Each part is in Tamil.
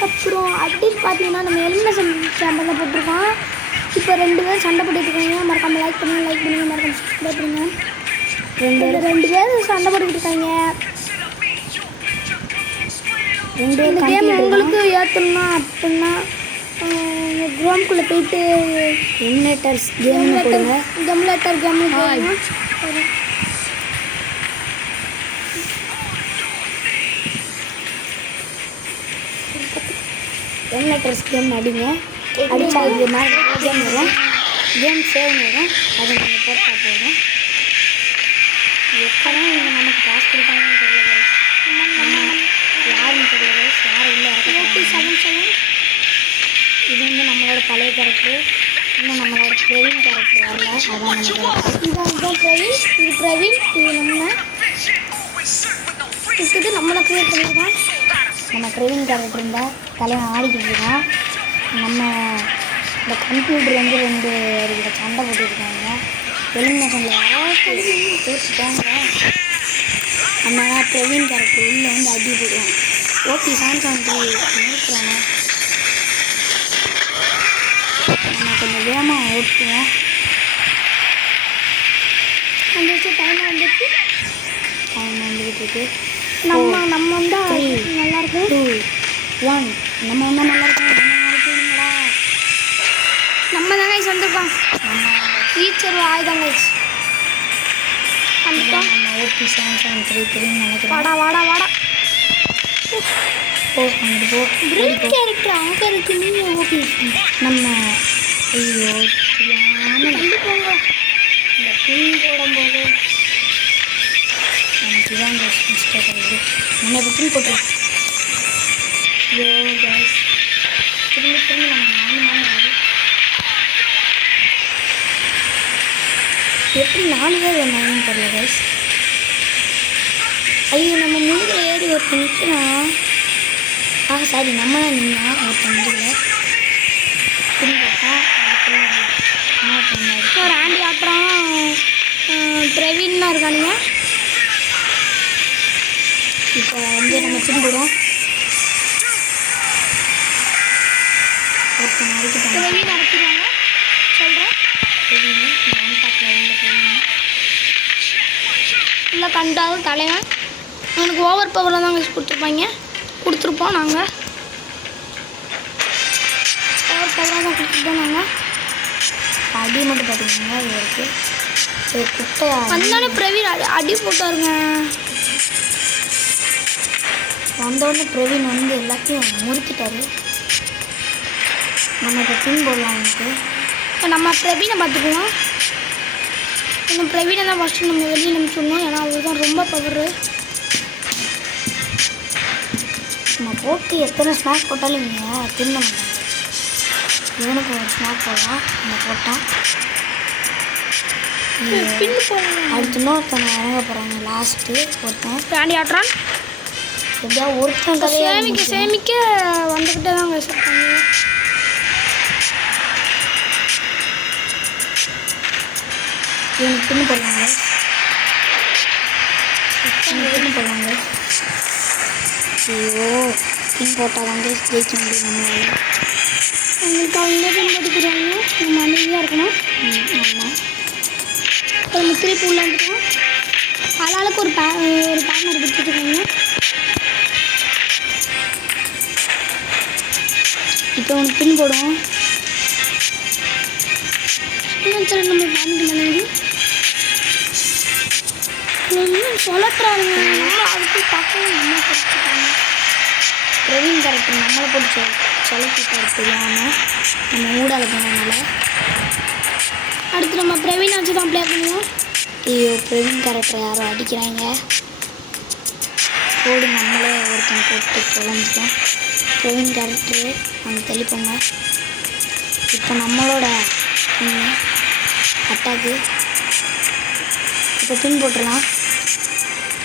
அதுக்கப்புறம் அப்படின்னு பார்த்தீங்கன்னா நம்ம எலிமினேஷன் சேம்பரில் போட்டிருக்கோம். இப்போ 2 பேர் சண்டை போட்டுருக்காங்க. மறக்காமல் லைக் பண்ணுங்க மறக்காமல் சப்ஸ்கிரைப் பண்ணுங்க. 2 பேர் சண்டை போட்டுக்கிட்டு இருக்காங்க. இந்த கேம் உங்களுக்கு ஏற்றணும்னா அப்படின்னா க்ரோம்குள்ளே போயிட்டு எமுலேட்டர் கேம் எமுலேட்டர்ஸ் கேம் அடிங்க. அடித்தா இது மாதிரி கேம் வரும், கேம் சேவ் வரும். அதை நீங்கள் போட்டால் போதும். எப்போதான் இவங்க நமக்கு காசு கொடுப்பாங்கன்னு தெரியல, யாருன்னு தெரியல, யாரும் இல்லை இறக்க. இது வந்து நம்மளோட பழைய கேரக்டர், இன்னும் நம்மளோட பிரவீன் கேரக்டர் வரல. அதான் இதுதான் பிரவீன், இது பிரவீன், இது இது நம்மளை க்ரியேட் பண்ணியிருக்கோம். நம்ம பிரவீன் கேரக்டர் இருந்தால் தலைவன் ஆடிக்கிட்டு இருக்கோம். நம்ம இந்த கம்ப்யூட்டர் வந்து 2 பேர்கிட்ட சண்டை போட்டுருக்காங்க. எலிமினேஷனில் யாராவது தோற்றுட்டாங்க. நம்ம பிரவீன் கேரக்டர் உள்ளே வந்து அடி போடுவோம். ஓகே சாம்சங் நிறுத்துறாங்க. நம்ம கொஞ்சம் வேகமாக ஓட்டுவோம். வந்துச்சு, டைம் வந்துட்டு வந்துக்கிட்டு இருக்கு. நம்ம வந்தால் நல்லாயிருக்கும். 2 1 நம்ம வந்தால் நல்லாயிருக்கும். நம்ம தாங்க வந்திருக்கோம். டீச்சர் ஆயுதம் நம்ம ஓபி 733 நினைக்கிறேன். வாடா கேரக்டர் அங்கே இருக்கு. நீங்கள் ஓகே நம்ம ஐயோ தெரியாமல் போங்க. இந்த பின் போடும்போது எனக்கு இதான் மிஸ்டேக் ஆகுது. நம்ம இப்போ பின் போட்டுருவோம். ஐயோ கேஸ் திரும்பி நம்ம வருது. எப்படி 4 பேர் வந்தாங்கன்னு தெரியல கைஸ். ஐயோ நம்ம முதுகில் ஏறி ஒருத்தர் நிற்கணும். சாரி நம்ம தான் நின்னா ஒருத்தர் முதுகில் பின்பற்றா. ஒரு ஆண்டி ஆட்டுறான். பிரவீன்லாம் இருக்கானுங்க. இப்போ வந்து நம்ம பின்படுவோம். ஒருத்தன் அடிக்கிட்டாங்க. பிரவீன் அரைச்சிடுவாங்க சொல்கிறேன். இல்லை கண்டாலும் தலைவன் அவனுக்கு ஓவர் பவரில் தான் கொடுத்துருப்போம். நாங்கள் ஓவர் பவராக தான் கொடுத்துருப்போம். நாங்கள் அடி மட்டும் பார்த்தீங்கன்னா இவருக்கு குட்டை வந்தானே பிரவீன் அடி போட்டாருங்க. வந்தோடனே பிரவீன் வந்து எல்லாத்தையும் முறுக்கிட்டாரு. நம்ம இப்போ பின் போடலாம். அவனுக்கு இப்போ நம்ம பிரவீனை பார்த்துக்குவோம். நம்ம பிரவீனை தான் ஃபஸ்ட்டு நம்ம வெளியே நிமிச்சிடணும். ஏன்னா அவர் தான் ரொம்ப பவர். நம்ம போட்டு எத்தனை ஸ்நாக் போட்டாலும் இவங்க தின்ன மாட்டாங்க. இவனுக்கு ஒரு ஸ்நாக் போடலாம். நம்ம போட்டால் அடுத்து இன்னொருத்தனை இறங்க போகிறாங்க. லாஸ்ட்டு ஒருத்தன் பிராண்டி ஆட்டுறான். எப்படியா ஒருத்தன் கதையை சேமிக்க வந்துக்கிட்டே தான் வச்சுருக்காங்க. இவனுக்கு பின்னு போடலாங்க. ஐயோ பின் போட்டால் வந்து ஜெயிக்க முடியும் நம்மளால். அவங்களுக்கு அவங்க பின் போட்டுக்கிறாங்க. நம்ம அமைதியாக இருக்கணும். ஆமாம் நம்ம திருப்பி உள்ள வந்துட்டோம். ஆளாளுக்கு ஒரு பேனர் விட்டுருக்காங்க. இப்போ அவனுக்கு பின் போடுவோம். இன்னும் சில நம்ம பேனுக்கு மனைவி சொல்லட்டுறாங்க. அதுக்கு பக்கம் நம்ம கொடுத்துருக்காங்க. பிரவீன் கேரக்டர் நம்மளை போட்டு சொல்லக்கிட்டாரு தெரியாமல் நம்ம ஊடால போனதுனால. அடுத்து நம்ம பிரவீன் வச்சு தான் ப்ளே பண்ணுவோம். ஐயோ பிரவீன் கேரக்டர் யாரோ அடிக்கிறாங்க. போடு நம்மளே ஒருத்தன் போட்டு தொலைஞ்சிட்டோம். பிரவீன் கேரக்டரு அவங்க தெளிப்போங்க. இப்போ நம்மளோட அட்டாக்கு இப்போ பின் போட்டுடலாம்.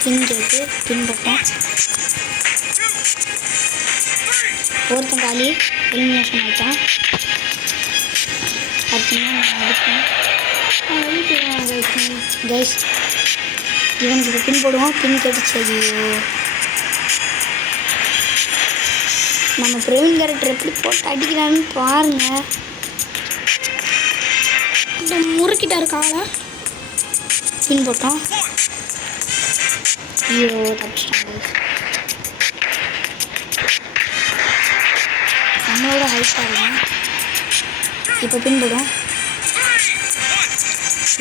பின் கேட்டு பின் போட்டோம். ஒருத்தன் காலி எலிமினேஷன் ஆகிட்டான். பார்த்தீங்கன்னா நான் அடிப்பேன் கைஸ். இவனுக்கு இப்போ பின் போடுவோம். பின் கேட்டுச்சு. ஐயோ நம்ம பிரவீன் கேரக்டர் எப்படி போட்டு அடிக்கிறான்னு பாருங்க. இந்த முறுக்கிட்டாரு காலை. பின் போட்டோம். ஹீரோ தப்பிச்சிட்டாங்க. நம்மளோட ஹைட்டாக இருக்கும். இப்போ பின் போடும்.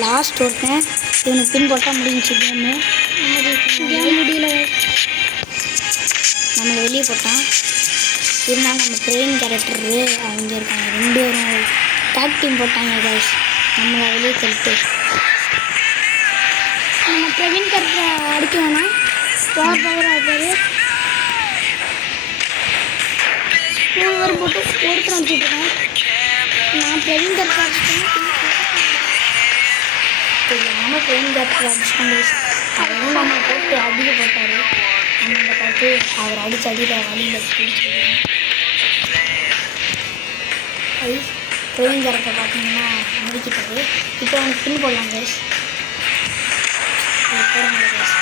லாஸ்ட் ஒருத்தன் இவனுக்கு பின் போட்டால் முடிஞ்சிச்சு கேமு. கேம் முடியல. நம்மளை வெளியே போட்டான். இருந்தாலும் நம்ம பிரவீன் கேரக்டர் அவங்க இருக்காங்க. 2 பேரும் டேக் டீம் போட்டாங்க கைஸ். நம்மளை வெளியே தள்ளிட்டு நம்ம பிரவீன் கேரக்டரை அடிக்க வேணாம். பவர் ஆகுது. ஒவ்வொரு போட்டு ஒருத்தர் அனுப்பிட்டுருக்கேன். நான் பிரவீன் கேரக்டர் அடிச்சிட்டேன். தெரியாமல் பிரவீன் கேரக்டர் அடிச்சாங்க. அவரும் நம்ம போட்டு அடிக்க போட்டார். நம்ம அந்த பார்த்து அவர் அடித்து அடிக்கிற வழியில் பிரவீன் கேரக்டரை பார்த்தீங்கன்னா முடிக்கிட்டது. இப்போ அவனுக்கு பின் போடலாம் கைஸ். போட முடியாது கைஸ்.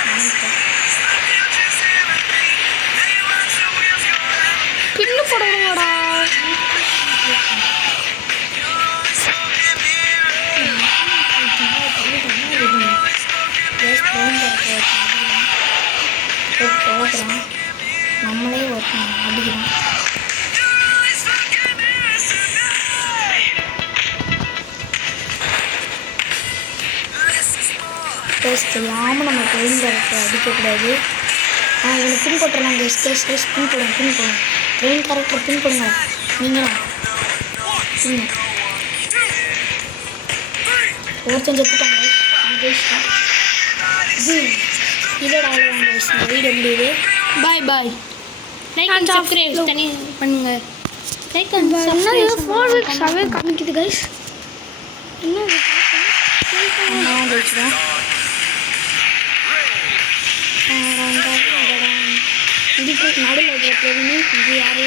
பின்னு போடுவாங்கடா. போகிறோம். நம்மளே ஒருத்தன் அடிக்கிறோம். தெரியாமல் நம்ம பிரவீன் கேரக்டரை அடிக்கக்கூடாது. இவனுக்கு பின் போட்டுடலாம் கேஸ். பின் போடுங்க. பிரவீன் கேரக்டர் பின் போடுங்க. நீங்களும் பின் ஒருத்தன் செத்துட்டாங்க. இதோட அவ்வளோதான் கைஸ். இந்த வீடியோ முடியுது. பாய் பாய். லைக் அண்ட் சப்ஸ்கிரைப் தனி பண்ணுங்க. லைக் அண்ட் என்ன சப்ஸ்கிரைப். 4 வீக்ஸாகவே காமிக்குது கைஸ். என்ன ஜெயிச்சிடும். இதுக்கு நடுவில் இருக்கிற பிரவீன். இது யாரு?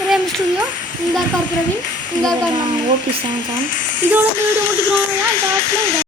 பிரேம் ஸ்டுடியோ. இந்த கார் பிரவீன். இந்த கார் நம்ம ஓபி 7 இதோட வீடியோ முடிக்கிறோம்.